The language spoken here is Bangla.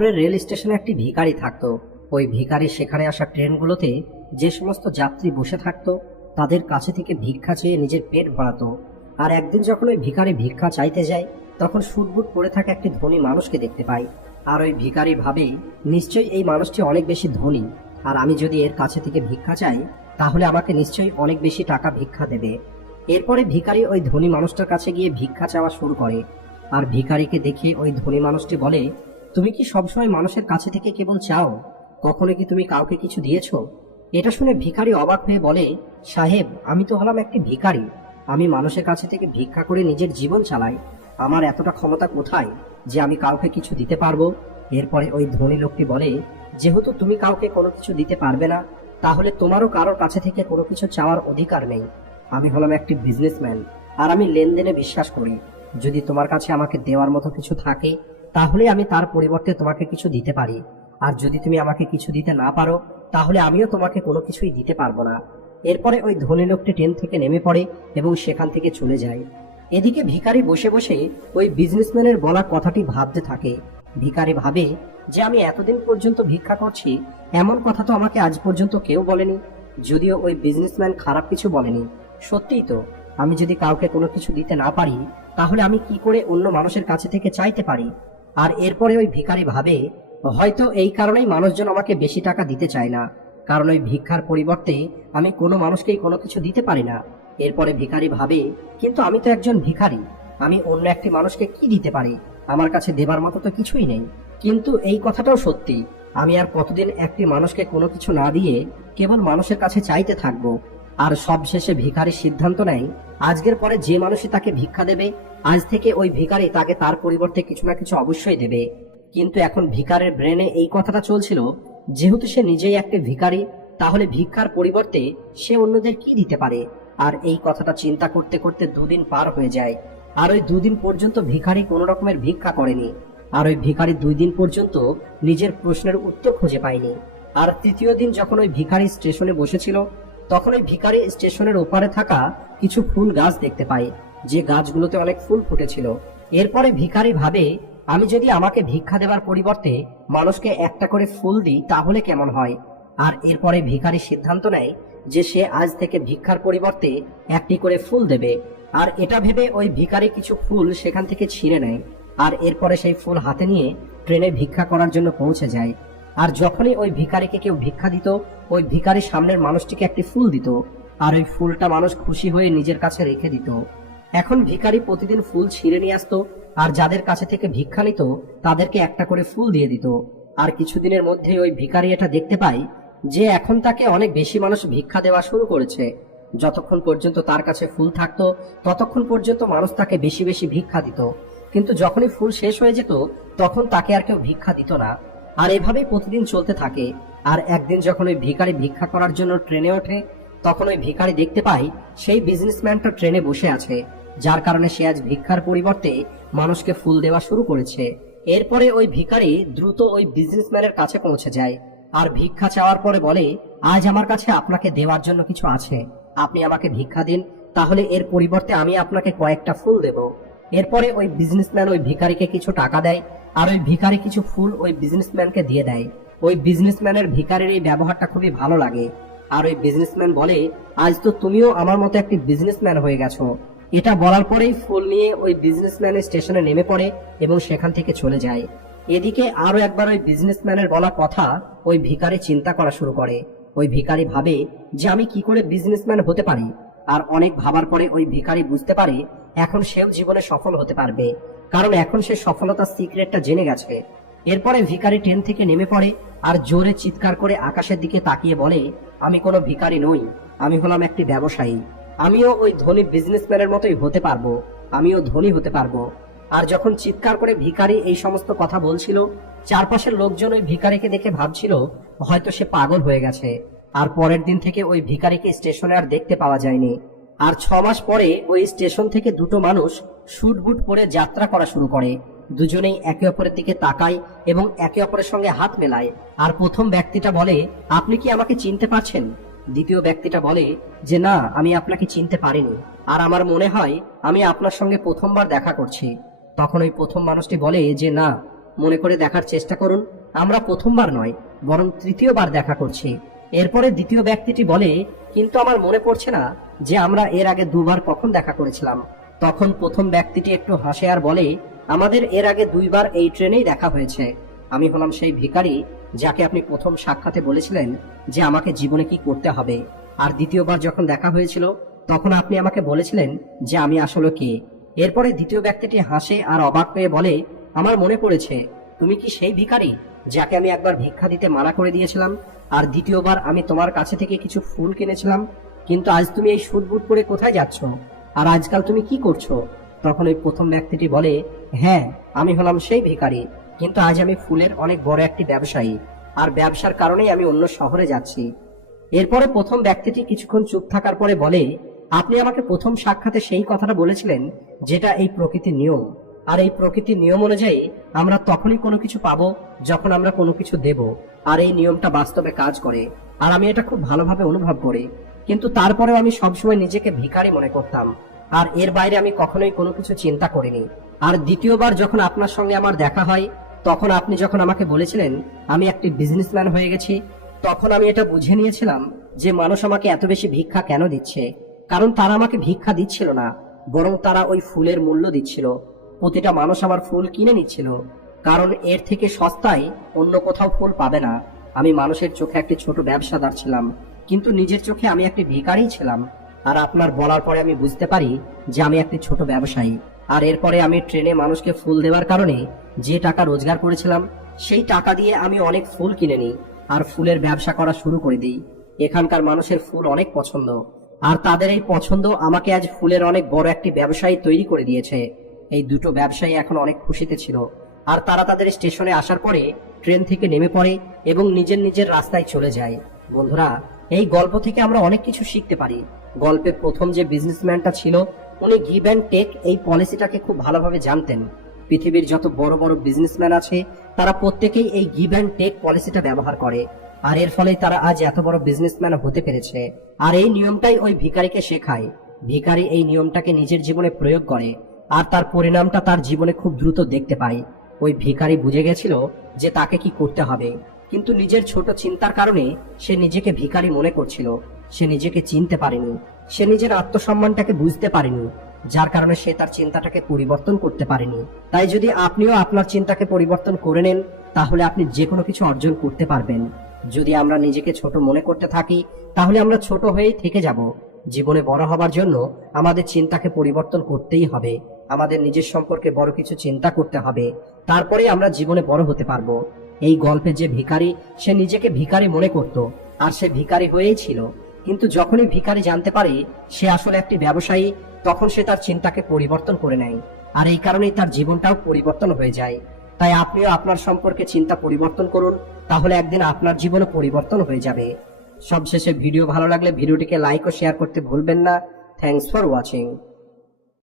শহরের রেল স্টেশনে একটি ভিখারি থাকতো। ওই ভিখারি সেখানে আসা ট্রেনগুলোতে যে সমস্ত যাত্রী বসে থাকতো তাদের কাছে থেকে ভিক্ষা চেয়ে নিজের পেট ভরাতো। আর একদিন যখন ওই ভিখারি ভিক্ষা চাইতে যায় তখন সুটবুট পরে থাকা একটি ধনী মানুষকে দেখতে পায়। আর ওই ভিখারি ভাবে নিশ্চয়ই এই মানুষটি অনেক বেশি ধনী, আর আমি যদি এর কাছে থেকে ভিক্ষা চাই তাহলে আমাকে নিশ্চয়ই অনেক বেশি টাকা ভিক্ষা দেবে। এরপরে ভিখারি ওই ধনী মানুষটার কাছে গিয়ে ভিক্ষা চাওয়া শুরু করে। আর ভিখারিকে দেখে ওই ধনী মানুষটি বলে, তুমি কি সবসময় মানুষের কাছে থেকে কেবল চাও? কখনো কি তুমি কাউকে কিছু দিয়েছো? এটা শুনে ভিখারি অবাক হয়ে বলে, সাহেব, আমি তো হলাম একটি ভিখারি। আমি মানুষের কাছে থেকে ভিক্ষা করে নিজের জীবন চালাই। আমার এতটা ক্ষমতা কোথায় যে আমি কাউকে কিছু দিতে পারবো? এরপরে ওই ধনী লোকটি বলে, যেহেতু তুমি কাউকে কোনো কিছু দিতে পারবে না, তাহলে তোমারও কারোর কাছে থেকে কোনো কিছু চাওয়ার অধিকার নেই। আমি হলাম একটি বিজনেসম্যান, আর আমি লেনদেনে বিশ্বাস করি। যদি তোমার কাছে আমাকে দেওয়ার মতো কিছু থাকে তাহলে আমি তার পরিবর্তে তোমাকে কিছু দিতে পারি, আর যদি তুমি আমাকে কিছু দিতে না পারো তাহলে আমিও তোমাকে কোনো কিছুই দিতে পারবো না। এরপরে ওই ধনী লোকটি ট্রেন থেকে নেমে পড়ে এবং সেখান থেকে চলে যায়। এদিকে ভিখারি বসে বসে ওই বিজনেসম্যানের বলা কথাটি ভাবতে থাকে। ভিখারি ভাবে যে আমি এতদিন পর্যন্ত ভিক্ষা করছি, এমন কথা তো আমাকে আজ পর্যন্ত কেউ বলেনি। যদিও ওই বিজনেসম্যান খারাপ কিছু বলেনি, সত্যিই তো আমি যদি কাউকে কোনো কিছু দিতে না পারি তাহলে আমি কি করে অন্য মানুষের কাছে থেকে চাইতে পারি? আর এরপরে ওই ভিখারি ভাবে, হয়তো এই কারণেই মানুষজন আমাকে বেশি টাকা দিতে চায় না, কারণ ওই ভিক্ষার পরিবর্তে আমি কোনো মানুষকেই কোনো কিছু দিতে পারি না। এরপরে ভিখারি ভাবে, কিন্তু আমি তো একজন ভিখারি, আমি অন্য একটি মানুষকে কি দিতে পারি? আমার কাছে দেবার মতো তো কিছুই নেই। কিন্তু এই কথাটাও সত্যি, আমি আর কতদিন একটি মানুষকে কোনো কিছু না দিয়ে কেবল মানুষের কাছে চাইতে থাকবো? আর সবশেষে ভিখারি সিদ্ধান্ত নেয়, আজকের পরে যে মানুষই তাকে ভিক্ষা দেবে, আজ থেকে ওই ভিখারি তাকে তার পরিবর্তে কিছু না কিছু অবশ্যই দেবে। কিন্তু এখন ভিখারের ব্রেনে এই কথাটা চলছিল, যেহেতু সে নিজেই একটি ভিখারি, তাহলে ভিক্ষার পরিবর্তে সে অন্যদের কি দিতে পারে? আর এই কথাটা চিন্তা করতে করতে দুদিন পার হয়ে যায়। আর ওই দুদিন পর্যন্ত ভিখারি কোনো রকমের ভিক্ষা করেনি। আর ওই ভিখারি 2 দিন পর্যন্ত নিজের প্রশ্নের উত্তর খুঁজে পায়নি। আর তৃতীয় দিন যখন ওই ভিখারি স্টেশনে বসেছিল তখন ওই ভিখারি স্টেশনের ওপারে থাকা কিছু ফুল গাছ দেখতে পায়, যে গাছগুলোতে অনেক ফুল ফুটেছিল। এরপরে ভিখারি ভাবে, আমি যদি আমাকে ভিক্ষা দেওয়ার পরিবর্তে মানুষকে একটা করে ফুল দিই তাহলে কেমন হয়? আর এরপরে ভিখারি সিদ্ধান্ত নেয় যে সে আজ থেকে ভিক্ষার পরিবর্তে একটি করে ফুল দেবে। আর এটা ভেবে ওই ভিখারি কিছু ফুল সেখান থেকে ছিঁড়ে নেয়। আর এরপরে সেই ফুল হাতে নিয়ে ট্রেনে ভিক্ষা করার জন্য পৌঁছে যায়। আর যখনই ওই ভিখারিকে কেউ ভিক্ষা দিত, ওই ভিখারি সামনের মানুষটিকে একটি ফুল দিত, আর ওই ফুলটা মানুষ খুশি হয়ে নিজের কাছে রেখে দিত। এখন ভিখারি প্রতিদিন ফুল ছিঁড়ে নিয়ে আসতো, আর যাদের কাছে থেকে ভিক্ষা নিত তাদেরকে একটা করে ফুল দিয়ে দিত। আর কিছুদিনের মধ্যে ওই ভিখারি এটা দেখতে পায় যে এখন তাকে অনেক বেশি মানুষ ভিক্ষা দেওয়া শুরু করেছে। যতক্ষণ পর্যন্ত তার কাছে ফুল থাকতো ততক্ষণ পর্যন্ত মানুষ তাকে বেশি বেশি ভিক্ষা দিত, কিন্তু যখনই ফুল শেষ হয়ে যেত তখন তাকে আর কেউ ভিক্ষা দিত না। আর এভাবেই প্রতিদিন চলতে থাকে। আর একদিন যখন ওই ভিখারি ভিক্ষা করার জন্য ট্রেনে ওঠে তখন ওই ভিখারি দেখতে পায় সেই বিজনেসম্যানটা ট্রেনে বসে আছে, যার কারণে সে আজ ভিক্ষার পরিবর্তে মানুষকে ফুল দেওয়া শুরু করেছে। এরপরে ওই ভিখারি দ্রুত ওই বিজনেসম্যানের কাছে পৌঁছে যায় আর ভিক্ষা চাওয়ার পরে বলে, আজ আমার কাছে আপনাকে দেওয়ার জন্য কিছু আছে, আপনি আমাকে ভিক্ষা দিন, তাহলে এর পরিবর্তে আমি আপনাকে কয়েকটা ফুল দেব। এরপরে ওই বিজনেসম্যান ওই ভিখারিকে কিছু টাকা দেয়, আর ওই ভিখারি কিছু ফুল ওই বিজনেসম্যানকে দিয়ে দেয়। ওই বিজনেসম্যানের ভিখারির এই ব্যবহারটা খুবই ভালো লাগে। আর ওই বিজনেসম্যান বলে, আজ তো তুমিও আমার মতো একটি বিজনেসম্যান হয়ে গেছো। এটা বলার পরেই ফুল নিয়ে ওই বিজনেসম্যান স্টেশনে নেমে পড়ে এবং সেখান থেকে চলে যায়। এদিকে আরো একবার ওই বিজনেসম্যানের বলা কথা ওই ভিখারি চিন্তা করা শুরু করে। ওই ভিখারি ভাবে যে আমি কি করে বিজনেসম্যান হতে পারি। আর অনেক ভাবার পরে ওই ভিখারি বুঝতে পারে এখন সেও জীবনে সফল হতে পারবে, কারণ এখন সে সফলতার সিক্রেটটা জেনে গেছে। এরপরে ভিখারি ট্রেন থেকে নেমে পড়ে আর জোরে চিৎকার করে আকাশের দিকে তাকিয়ে বলে, আমি কোনো ভিখারি নই, আমি হলাম একটি ব্যবসায়ী। আমিও ওই ধনী বিজনেসম্যানের মতোই হতে পারবো, আমিও ধনী হতে পারবো। আর যখন চিৎকার করে ভিখারি এই সমস্ত কথা বলছিল, চারপাশের লোকজন ওই ভিখারিকে দেখে ভাবছিল হয়তো সে পাগল হয়ে গেছে। আর পরের দিন থেকে ওই ভিখারিকে স্টেশনে আর দেখতে পাওয়া যায়নি। আর 6 মাস পরে ওই স্টেশন থেকে দুটো মানুষ শুট বুট পরে যাত্রা করা শুরু করে। দুজনেই একে অপরের দিকে তাকায় এবং একে অপরের সঙ্গে হাত মেলায়। আর প্রথম ব্যক্তিটা বলে, আপনি কি আমাকে চিনতে পারছেন? দ্বিতীয় ব্যক্তিটা বলে যে না, আমি আপনাকে চিনতে পারিনি, আর আমার মনে হয় আমি আপনার সঙ্গে প্রথমবার দেখা করছি। তখন ওই প্রথম মানুষটি বলে যে না, মনে করে দেখার চেষ্টা করুন। আমরা প্রথমবার নয়, বরং তৃতীয়বার দেখা করছি। এরপরে দ্বিতীয় ব্যক্তিটি বলে, কিন্তু আমার মনে পড়ছে না যে আমরা এর আগে দুবার কখন দেখা করেছিলাম। তখন প্রথম ব্যক্তিটি একটু হাসে আর বলে, আমাদের এর আগে 2বার এই ট্রেনেই দেখা হয়েছে। আমি হলাম সেই ভিখারি যাকে আপনি প্রথম সাক্ষাতে বলেছিলেন যে আমাকে জীবনে কি করতে হবে। আর দ্বিতীয়বার যখন দেখা হয়েছিল তখন আপনি আমাকে বলেছিলেন যে আমি আসলে কে। এরপরে দ্বিতীয় ব্যক্তিটি হাসে আর অবাক হয়ে বলে, আমার মনে পড়েছে, তুমি কি সেই ভিখারি যাকে আমি একবার ভিক্ষা দিতে মানা করে দিয়েছিলাম, আর দ্বিতীয়বার আমি তোমার কাছে থেকে কিছু ফুল কিনেছিলাম। কিন্তু আজ তুমি এই সুটবুট পরে কোথায় যাচ্ছ, আর আজকাল তুমি কি করছো? তখন ওই প্রথম ব্যক্তিটি বলে, হ্যাঁ, আমি হলাম সেই ভিখারি, কিন্তু আজ আমি ফুলের অনেক বড় একটি ব্যবসায়ী, আর ব্যবসার কারণেই আমি অন্য শহরে যাচ্ছি। এরপরে প্রথম ব্যক্তিটি কিছুক্ষণ চুপ থাকার পরে বলে, আপনি আমাকে প্রথম সাক্ষাতে সেই কথাটা বলেছিলেন যেটা এই প্রকৃতির নিয়ম, আর এই প্রকৃতির নিয়ম অনুযায়ী আমরা তখনই কোনো কিছু পাবো যখন আমরা কোনো কিছু দেব, আর এই নিয়মটা বাস্তবে কাজ করে, আর আমি এটা খুব ভালোভাবে অনুভব করি। কিন্তু তারপরেও আমি সবসময় নিজেকে ভিখারি মনে করতাম, আর এর বাইরে আমি কখনোই কোনো কিছু চিন্তা করিনি। আর দ্বিতীয়বার যখন আপনার সঙ্গে আমার দেখা হয়, তখন আপনি যখন আমাকে বলেছিলেন আমি একটি বিজনেসম্যান হয়ে গেছি, তখন আমি এটা বুঝে নিয়েছিলাম যে মানুষ আমাকে এত বেশি ভিক্ষা কেন দিচ্ছে। কারণ তারা আমাকে ভিক্ষা দিচ্ছিল না, বরং তারা ওই ফুলের মূল্য দিচ্ছিল। প্রতিটা মানুষ আমার ফুল কিনে নিচ্ছিল, কারণ এর থেকে সস্তায় অন্য কোথাও ফুল পাবে না। আমি মানুষের চোখে একটি ছোট ব্যবসাদার ছিলাম, কিন্তু নিজের চোখে আমি একটি ভিখারি ছিলাম। আর আপনার বলার পরে আমি বুঝতে পারি যে আমি একটি ছোট ব্যবসায়ী। আর এরপরে আমি ট্রেনে মানুষকে ফুল দেওয়ার কারণে যে টাকা রোজগার করেছিলাম, সেই টাকা দিয়ে আমি অনেক ফুল কিনে নিই আর ফুলের ব্যবসা করা শুরু করে দিই। এখানকার মানুষের ফুল অনেক পছন্দ, আর তাদের এই পছন্দ আমাকে আজ ফুলের অনেক বড় একটি ব্যবসায়ী তৈরি করে দিয়েছে। এই দুটো ব্যবসায়ী এখন অনেক খুশিতে ছিল, আর তারা তাদের স্টেশনে আসার পরে ট্রেন থেকে নেমে পড়ে এবং নিজের নিজের রাস্তায় চলে যায়। বন্ধুরা, এই গল্প থেকে আমরা অনেক কিছু শিখতে পারি। গল্পে প্রথম যে বিজনেসম্যানটা ছিল, উনি গিভ অ্যান্ড টেক এই পলিসিটাকে খুব ভালোভাবে জানতেন। পৃথিবীর যত বড় বড় বিজনেসম্যান আছে তারা প্রত্যেকেই এই গিভ অ্যান্ড টেক পলিসিটা ব্যবহার করে, আর এর ফলে তারা আজ এত বড় বিজনেসম্যান হতে পেরেছে। আর এই নিয়মটাই ওই ভিখারিকে শেখায়। ভিখারি এই নিয়মটাকে নিজের জীবনে প্রয়োগ করে, আর তার পরিণামটা তার জীবনে খুব দ্রুত দেখতে পায়। ওই ভিখারি বুঝে গেছিল যে তাকে কি করতে হবে, কিন্তু নিজের ছোট চিন্তার কারণে সে নিজেকে ভিখারি মনে করছিল। সে নিজেকে চিনতে পারেনি, সে নিজের আত্মসম্মানটাকে বুঝতে পারেনি, যার কারণে সে তার চিন্তাটাকে পরিবর্তন করতে পারেনি। তাই যদি আপনিও আপনার চিন্তাকে পরিবর্তন করে নেন, তাহলে আপনি যে কোনো কিছু অর্জন করতে পারবেন। যদি আমরা নিজেকে ছোট মনে করতে থাকি, তাহলে আমরা ছোট হয়েই থেকে যাব। জীবনে বড় হবার জন্য আমাদের চিন্তাকে পরিবর্তন করতেই হবে। আমাদের নিজের সম্পর্কে বড় কিছু চিন্তা করতে হবে, তারপরে আমরা জীবনে বড় হতে পারবো। এই গল্পে যে ভিখারি, সে নিজেকে ভিখারি মনে করত, আর সে ভিখারি হয়েই ছিল। কিন্তু যখনই ভিখারি জানতে পারে সে আসলে একটি ব্যবসায়ী, তখন সে তার চিন্তাকে পরিবর্তন করে নেয়, আর এই কারণেই তার জীবনটাও পরিবর্তন হয়ে যায়। তাই আপনিও আপনার সম্পর্কে চিন্তা পরিবর্তন করুন, তাহলে একদিন আপনার জীবনও পরিবর্তন হয়ে যাবে। সবশেষে ভিডিও ভালো লাগলে ভিডিওটিকে লাইক ও শেয়ার করতে ভুলবেন না। Thanks for watching.